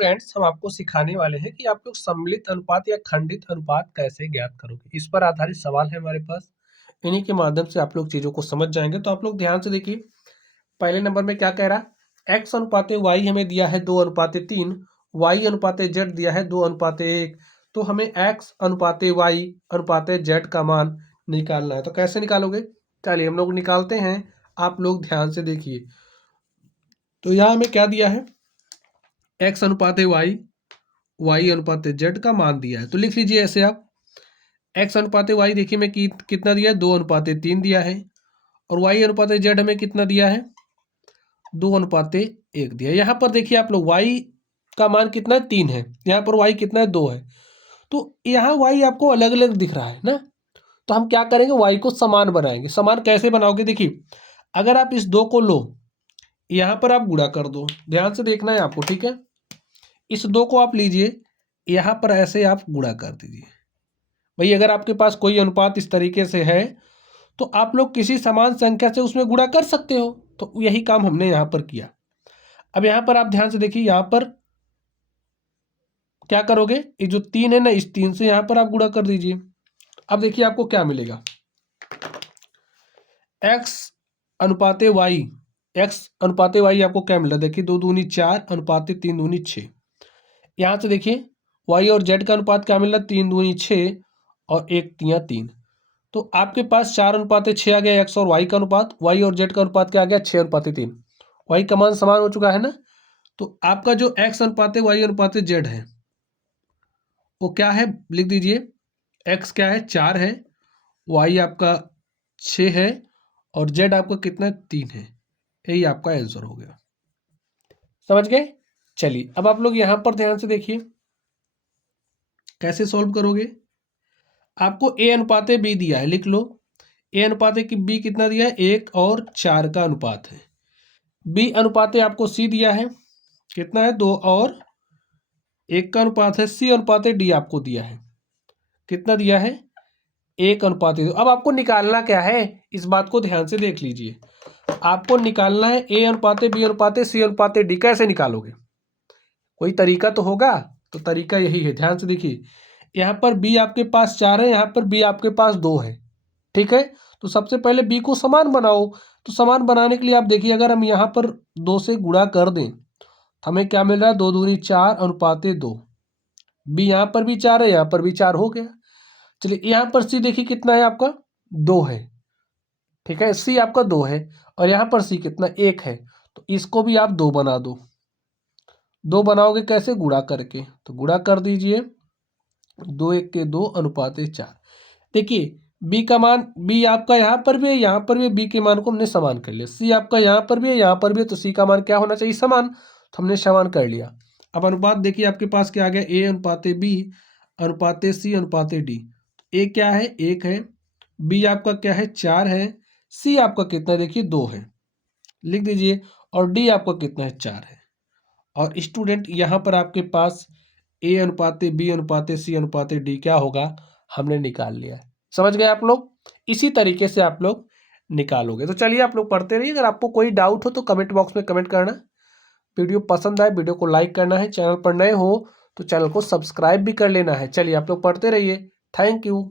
Students हम आपको सिखाने वाले हैं कि आप लोग सम्मिलित अनुपात या खंडित अनुपात कैसे ज्ञात करोगे। इस पर आधारित सवाल है हमारे पास। इन्हीं के माध्यम से आप लोग चीजों को समझ जाएंगे। तो आप लोग ध्यान से देखिए, पहले नंबर में क्या कह रहा है, एक्स अनुपाते वाई हमें दिया है 2:3, वाई अनुपाते जेड दिया है 2:1। तो हमें एक्स अनुपाते वाई अनुपाते जेड का मान निकालना है। तो कैसे निकालोगे, चलिए हम लोग निकालते हैं। आप लोग ध्यान से देखिए, तो यहाँ हमें क्या दिया है, एक्स अनुपाते वाई, वाई अनुपाते जेड का मान दिया है। तो लिख लीजिए ऐसे आप, एक्स अनुपाते वाई देखिए मैं कितना दिया है, 2:3 दिया है। और वाई अनुपाते जेड हमें कितना दिया है, 2:1 दिया है। यहाँ पर देखिए आप लोग, वाई का मान कितना है, 3 है। यहाँ पर वाई कितना है, 2 है। तो यहाँ वाई आपको अलग अलग दिख रहा है ना। तो हम क्या करेंगे, वाई को समान बनाएंगे। समान कैसे बनाओगे, देखिए अगर आप इस 2 को लो, यहाँ पर आप गुणा कर दो। ध्यान से देखना है आपको, ठीक है। इस 2 को आप लीजिए, यहाँ पर ऐसे आप गुणा कर दीजिए। भाई अगर आपके पास कोई अनुपात इस तरीके से है तो आप लोग किसी समान संख्या से उसमें गुणा कर सकते हो। तो यही काम हमने यहाँ पर किया। अब यहाँ पर आप ध्यान से देखिए, यहाँ पर क्या करोगे, ये जो 3 है ना, इस 3 से यहाँ पर आप गुणा कर दीजिए। अब देखिए आपको क्या मिलेगा, एक्स अनुपाते वाई, एक्स अनुपाते वाई आपको क्या मिल रहा है, देखिए 2 दूनी 4 अनुपाते 3 दूनी 6। यहाँ से देखिए वाई और जेड का अनुपात क्या मिल रहा है, 3 दूनी 6 और 1 तिया 3। तो आपके पास 4:6 आ गया एक्स और वाई का अनुपात, वाई और जेड का अनुपात क्या आ गया, 6:3। वाई का मान समान हो चुका है ना। तो आपका जो एक्स अनुपाते वाई अनुपाते जेड है वो क्या है, लिख दीजिए। एक्स क्या है, 4 है, वाई आपका 6 है और जेड आपका कितना है, 3 है। यही आपका आंसर हो गया। समझ गए। चलिए अब आप लोग यहाँ पर ध्यान से देखिए कैसे सॉल्व करोगे। आपको ए अनुपाते बी दिया है, लिख लो। ए अनुपाते की बी कितना दिया है, 1 और 4 का अनुपात है। बी अनुपाते आपको सी दिया है, कितना है, 2 और 1 का अनुपात है। सी अनुपाते डी आपको दिया है, कितना दिया है, 1:2। अब आपको निकालना क्या है, इस बात को ध्यान से देख लीजिए। आपको निकालना है ए अनुपाते बी अनुपाते सी अनुपाते डी। कैसे निकालोगे, कोई तरीका तो होगा। तो तरीका यही है, ध्यान से देखिए। यहाँ पर बी आपके पास 4 है, यहाँ पर बी आपके पास 2 है, ठीक है। तो सबसे पहले बी को समान बनाओ। तो समान बनाने के लिए आप देखिए, अगर हम यहाँ पर 2 से गुणा कर दें तो हमें क्या मिल रहा है, 2 दूनी 4 अनुपाते 2। बी यहाँ पर भी 4 है, यहाँ पर भी 4 हो गया। चलिए यहाँ पर सी देखिए कितना है, आपका 2 है, ठीक है। सी आपका 2 है और यहाँ पर सी कितना, 1 है। तो इसको भी आप 2 बना दो। 2 बनाओगे कैसे, गुणा करके। तो गुणा कर दीजिए, 2 1 के 2 अनुपाते 4। देखिए बी का मान, बी आपका यहाँ पर भी है, यहाँ पर भी है। बी के मान को हमने समान कर लिया। सी आपका यहाँ पर भी है, यहाँ पर भी है। तो सी का मान क्या होना चाहिए, समान। तो हमने समान कर लिया। अब अनुपात देखिए आपके पास क्या आ गया, ए अनुपाते बी अनुपाते सी अनुपाते डी। ए क्या है, 1 है। बी आपका क्या है, 4 है। सी आपका कितना है, देखिए 2 है, लिख दीजिए। और डी आपका कितना है, 4 है। और स्टूडेंट यहाँ पर आपके पास ए अनुपाते बी अनुपाते सी अनुपाते डी क्या होगा, हमने निकाल लिया है। समझ गए आप लोग। इसी तरीके से आप लोग निकालोगे। तो चलिए आप लोग पढ़ते रहिए। अगर आपको कोई डाउट हो तो कमेंट बॉक्स में कमेंट करना। वीडियो पसंद आए वीडियो को लाइक करना है। चैनल पर नए हो तो चैनल को सब्सक्राइब भी कर लेना है। चलिए आप लोग पढ़ते रहिए। Thank you.